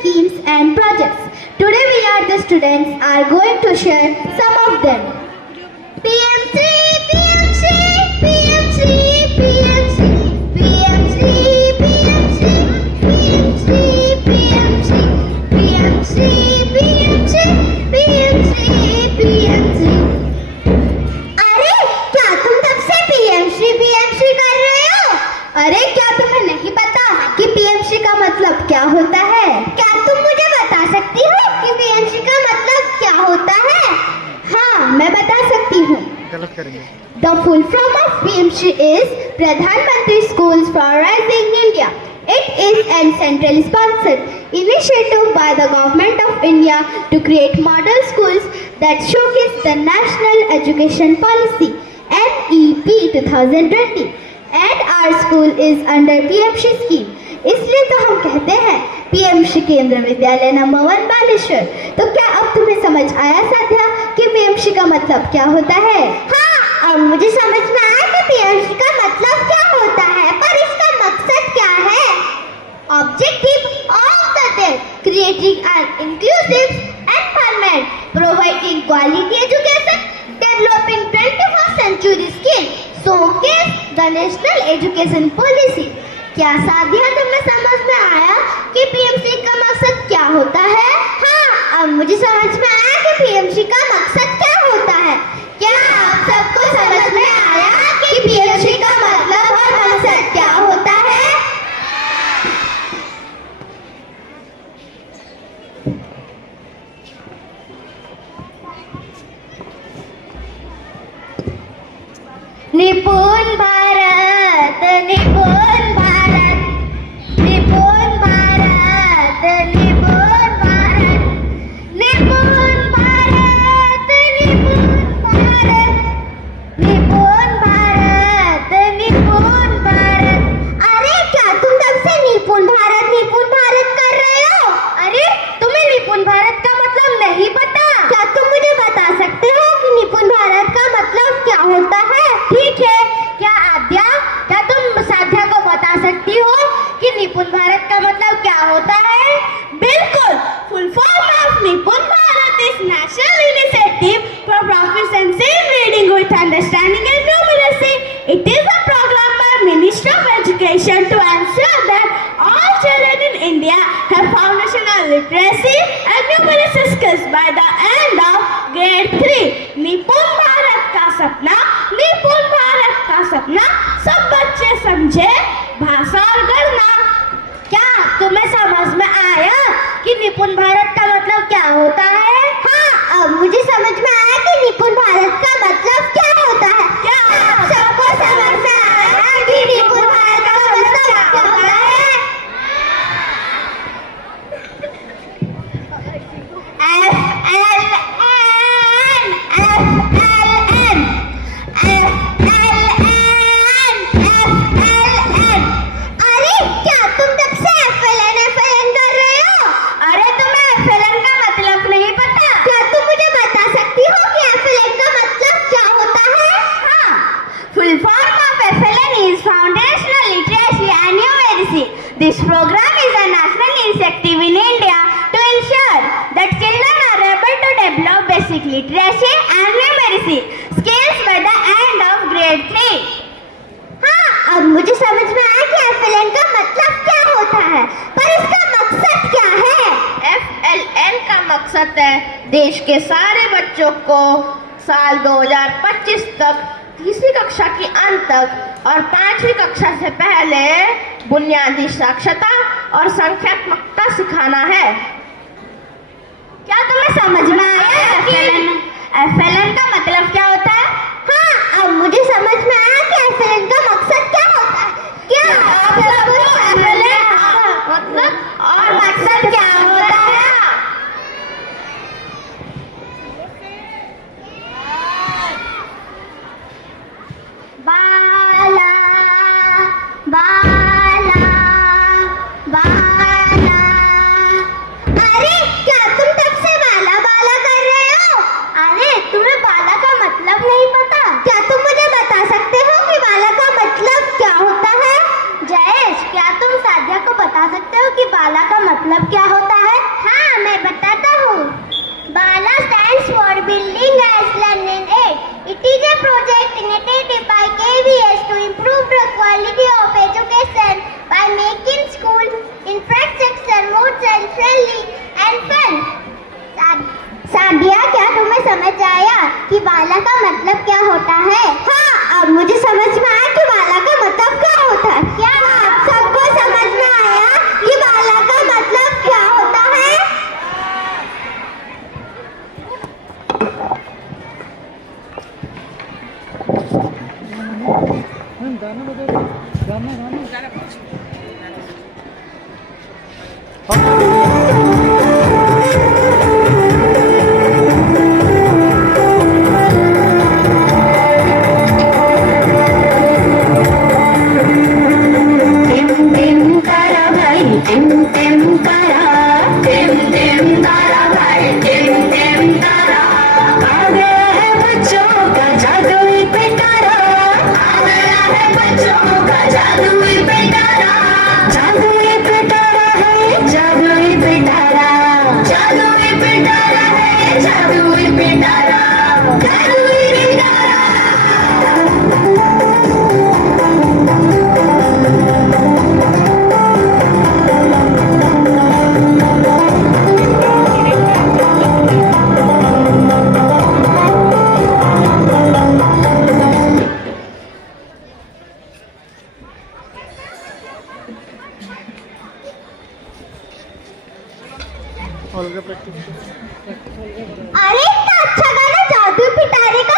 schemes and projects. Today we are the students are going to share some of them. PM3, PM3, PM3, PM3, PM3, PM3, PM3, PM3, PM3, PM3, PM3, PM3. अरे क्या तुम तब से PM3 कर रहे हो? अरे क्या तुम्हें नहीं पता कि PM3 का मतलब क्या होता है? क्या तुम मुझे बता सकती हो कि PM3 का मतलब क्या होता है? हाँ, मैं बता सकती हूँ. गलत करेंगे. The full form of PM3 is Pradhan Mantri Schools for Rising India. It is a centrally sponsored initiative by the Government of India to create model schools that showcase the National Education Policy NEP 2020. And our school is under PM3 scheme. इसलिए तो हम कहते हैं PM3 केंद्र विद्यालय number 1 Baleshwar. तो क्या अब तुम्हें समझ आया साध्या कि PM3 का मतलब क्या होता है? हाँ, अब मुझे समझ में आया कि PM3 का मतलब क्या होता है, पर इसका मकसद क्या है? Objective of the day: creating an inclusive environment, providing quality education, developing 21st century skills, showcase the national education policy. क्या साध्या तुम्हें समझ में आया कि PM3 का मकसद क्या होता है? हाँ, अब मुझे समझ में आया कि PM3 का मकसद क्या होता है. क्या आप सबको समझ में आया कि PM3 का मतलब और मकसद क्या होता है? निपुण भारत, निपुण भारत, निपुण भारत, निपुण भारत, निपुण भारत, निपुण भारत, निपुण भारत, निपुण भारत. अरे क्या तुम तब से निपुण भारत कर रहे हो? अरे तुम्हें निपुण भारत का मतलब नहीं पता? क्या तुम मुझे बता सकते हो कि निपुण भारत का मतलब क्या होता है? ठीक है, क्या तुम साध्या को बता सकती हो कि निपुण भारत का मतलब क्या होता है? बिल्कुल, full form of Nipun Bharat is national initiative for proficiency in reading with understanding and numeracy. It is a program by ministry of education to ensure that all children in India have foundational literacy and numeracy skills by the end of grade 3. निपुण भारत का सपना, निपुण भारत का सपना सब बच्चे समझे भाषा और गणना. क्या तुम्हें समझ में आया कि निपुण भारत का मतलब क्या होता है? हाँ, अब मुझे समझ में आया कि निपुण भारत का मतलब क्या होता है. क्या आप सबको समझ में आया कि निपुण भारत का मतलब क्या होता है? This program is a national initiative in India to ensure that children are able to develop basic literacy and numeracy skills by the end of grade 3. हाँ, अब मुझे समझ में आया कि FLN का मतलब क्या होता है, पर इसका मकसद क्या है? FLN का मकसद है देश के सारे बच्चों को साल 2025 तक तीसरी कक्षा के अंत तक और 5वीं कक्षा से पहले बुनियादी साक्षरता और संख्यात्मकता सिखाना है. क्या तुम्हें समझ में आया FLN का मतलब क्या होता है? हाँ, अब मुझे समझ में आया कि FLN का मकसद क्या होता है. क्या आप सबको FLN मतलब और मकसद क्या होता है? बाला बाला बाला. अरे क्या तुम तब से बाला बाला कर रहे हो? अरे तुम्हें बाला का मतलब नहीं पता? क्या तुम मुझे बता सकते हो कि बाला का मतलब क्या होता है? जयेश, क्या तुम साध्या को बता सकते हो कि बाला का मतलब क्या होता है? हाँ, मैं बताता हूँ। बाला stands for Building as Learning Aid. It is a project initiated by KVS to improve the quality of education by making school infrastructure more child-friendly and fun. Sadia, क्या तुम्हें समझ आया कि बाला का मतलब क्या होता है? हाँ, अब मुझे समझ में आया कि बाला का मतलब क्या होता है। क्या आप सबको समझ में आया कि बाला का मतलब क्या होता है? Olga practice.